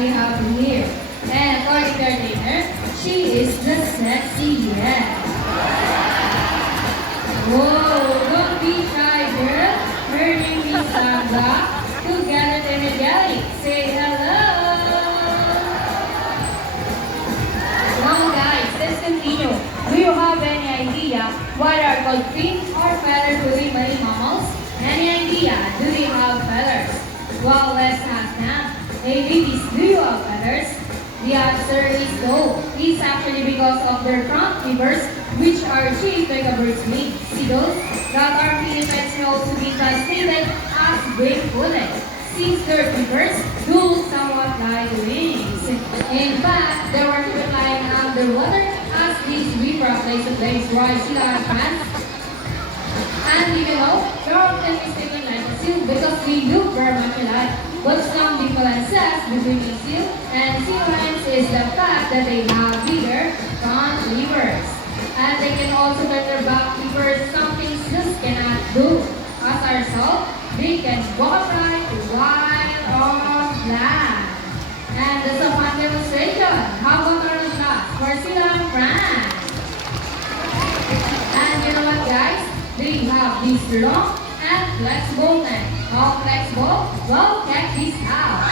we have here. And according to our trainer, she is the sexiest. Whoa, don't be shy, girl. Her name is Sandra. Together, energetic. Say hello. Now, guys, let's continue. Do you have any idea what are called fins or feathers within marine mammals? Any idea? Do they have feathers? Well, let's ask them. Hey, babies, do you have feathers? The answer is no. It's actually because of their front fibers, which are shaped like a bird's wings. See those? That are effects may also be translated as wing bullets, since their fibers do somewhat like wings. In fact, they were flying underwater as these reaper plays to place why sila have hands. And you know, they're often mistaken like a seal because they look very much alike. But some differences between a seal and sea lions is the fact that they have bigger front fibers. And they can also turn their back fibers, something seals cannot do. As a result, they can walk right while on land. And that's a fun demonstration. How about our class for Sila and France? And you know what, guys? They have this long and flexible neck. How flexible? Well, check this out.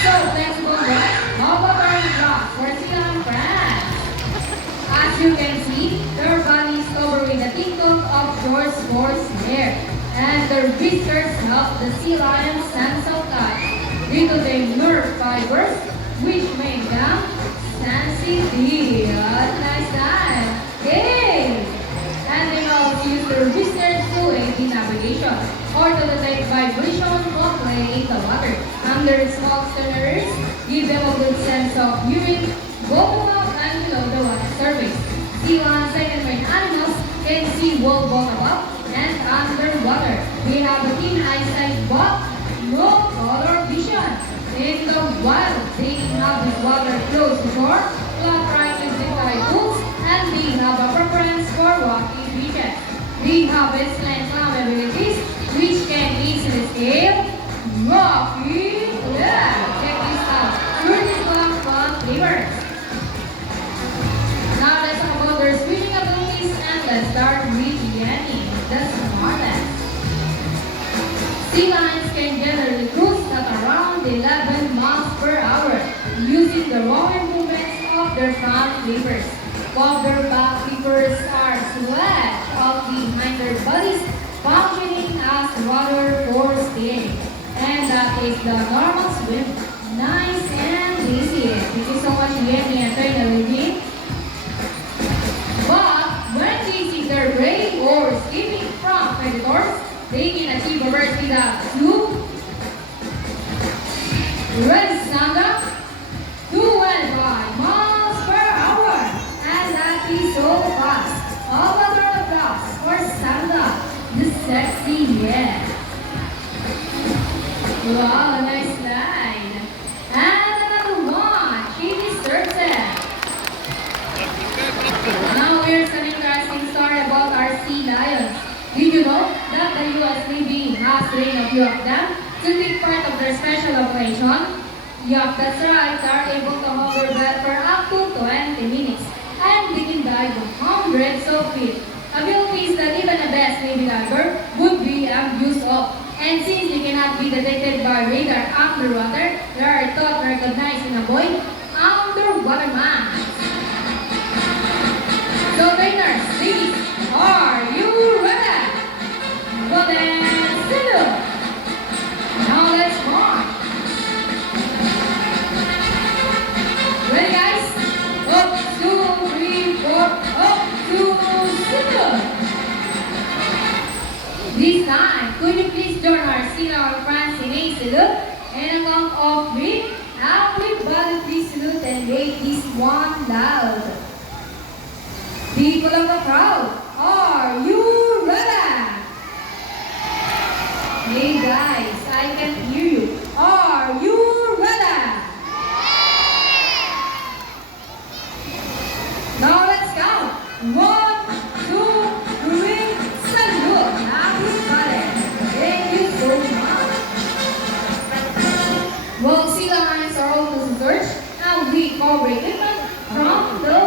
So flexible, right? How about our class for Sila and France? As you can see, their body is covered with a thick coat of short coarse hair. And their whiskers help the sea lion sense of touch due to their nerve fibers, which make them sensitive. Nice time. Hey! And they also use their whiskers to aid in navigation or to detect vibration while playing in the water. And their small sterners give them a good sense of hearing both above and below the water surface. Sea lions and marine animals can see well both above and underwater. They have a keen eyesight but no color vision. In the wild, they inhabit water close to shore, flat right using typhoons, and they have a preference for rocky beaches. They have excellent climb abilities, which can easily scale rocky cliffs. Check this out. Pretty long front fibers. Now let's talk about their swimming abilities, and let's start with Yanni, the smartest. Sea lions can generally cruise at around 11 miles per hour using the rowing movements of their front flippers, while their back flippers are swept up behind their bodies, functioning as rudder for steering. And that is the normal swim. Nice and easy. Thank you so much, Yanni and Trainer Lady. But when they see their prey or escaping from predators, they can achieve a burst speed of 25 miles per hour. And that is so fast. All other applause for Sandra, the sexy yeah. Wow, nice line. And another one. She deserves it. Now here's an interesting story about our sea lions. Did you know that the U.S. Navy has trained a few of them to take part of their special operation? Yup, that's right. They are able to hold their breath for up to 20 minutes. And they can dive hundreds of feet. Abilities that even the best Navy diver would be abused of. And since they cannot be detected by radar underwater, they are thought recognized and avoid underwater mines. So trainers, ladies, are you ready? Well then, Sulu. Now let's march. Ready guys? Up, 2, 3, 4, up, 2, Sulu. This time, could you please join our Sila or France in a salute? And a count of 3, everybody please salute and make this one loud. People of the crowd, are you ready? Hey guys, I can hear you. Are you ready? Now let's count. 1, 2, 3, salute. Everybody. Thank you so much. science are also research, and we cooperate different from the